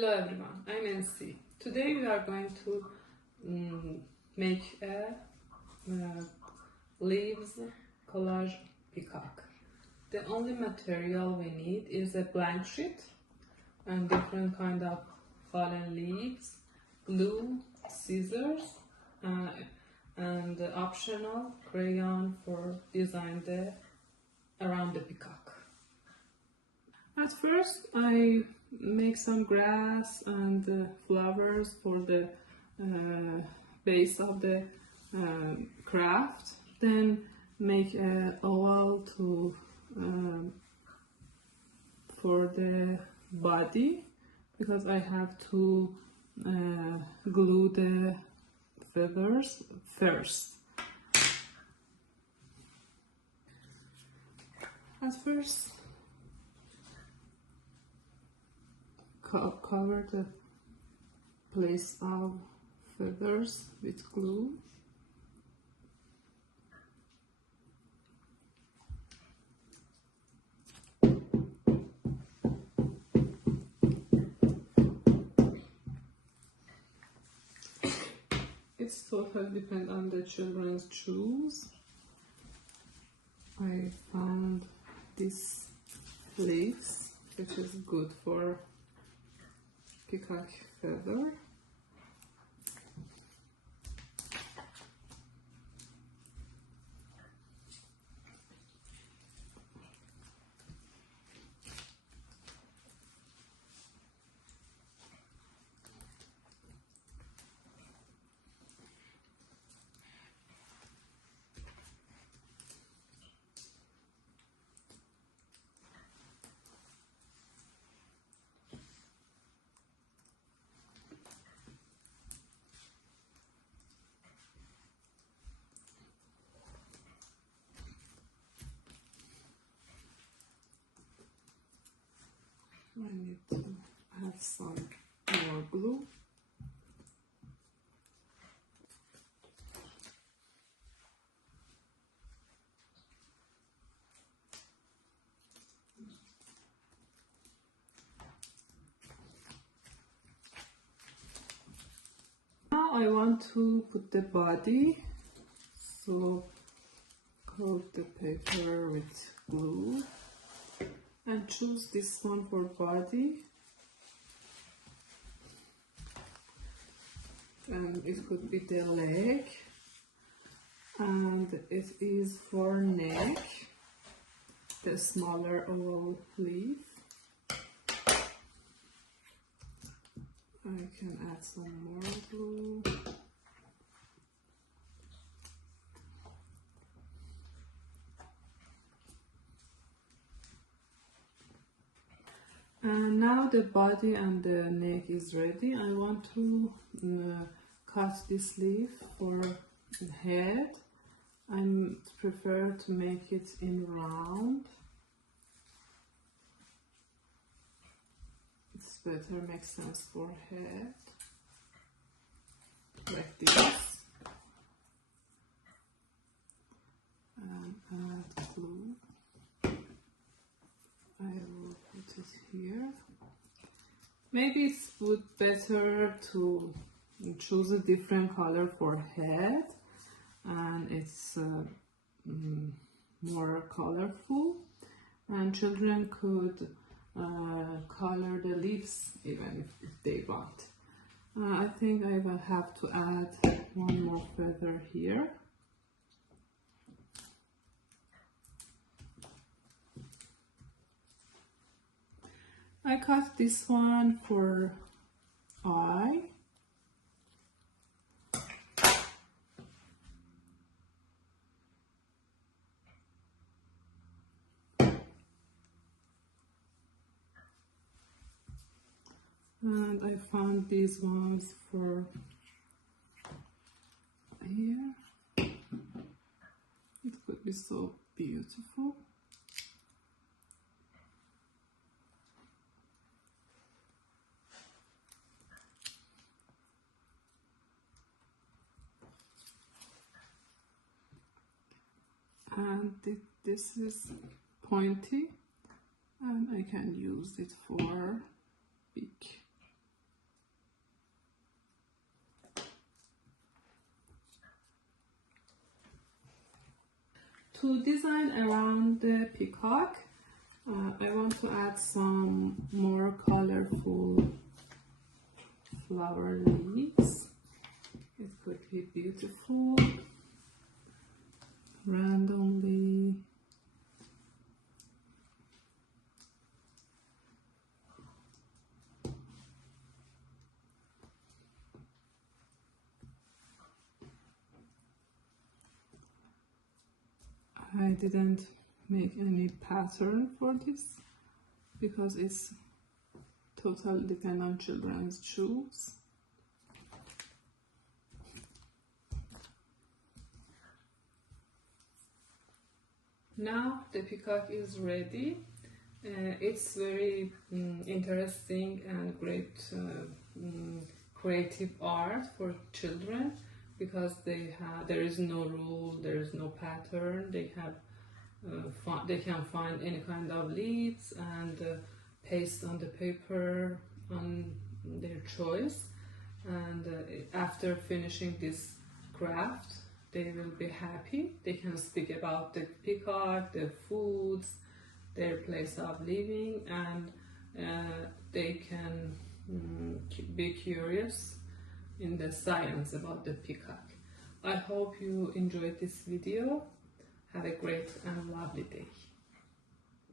Hello everyone, I'm Nancy. Today we are going to make a leaves collage peacock. The only material we need is a blank sheet and different kind of fallen leaves, glue, scissors, and optional crayon for design around the peacock. At first I make some grass and flowers for the base of the craft, then make a oval for the body, because I have to glue the feathers first. At first cover the place of feathers with glue. It's totally depend on the children's choose. I found this leaves which is good for peacock feather. I need to add some more glue. Now I want to put the body, so coat the paper with glue and choose this one for body, and it could be the leg, and it is for neck, the smaller oval leaf. I can add some more glue. And now the body and the neck is ready. I want to cut this leaf for the head. I prefer to make it in round. It's better, makes sense for head. Like this. And add glue. I will put it here. Maybe it would better to choose a different color for head, and it's more colorful, and children could color the leaves even if they want. I think I will have to add one more feather here. I cut this one for eye. And I found these ones for here. It could be so beautiful. And this is pointy, and I can use it for big To design around the peacock, I want to add some more colorful flower leaves. It could be beautiful, randomly. I didn't make any pattern for this because it's totally depend on children's choose. Now the peacock is ready. It's very interesting and great creative art for children, because there is no rule, there is no pattern. They have they can find any kind of leaves and paste on the paper on their choice, and after finishing this craft they will be happy. They can speak about the peacock, the foods, their place of living, and they can be curious in the science about the peacock. I hope you enjoyed this video. Have a great and lovely day.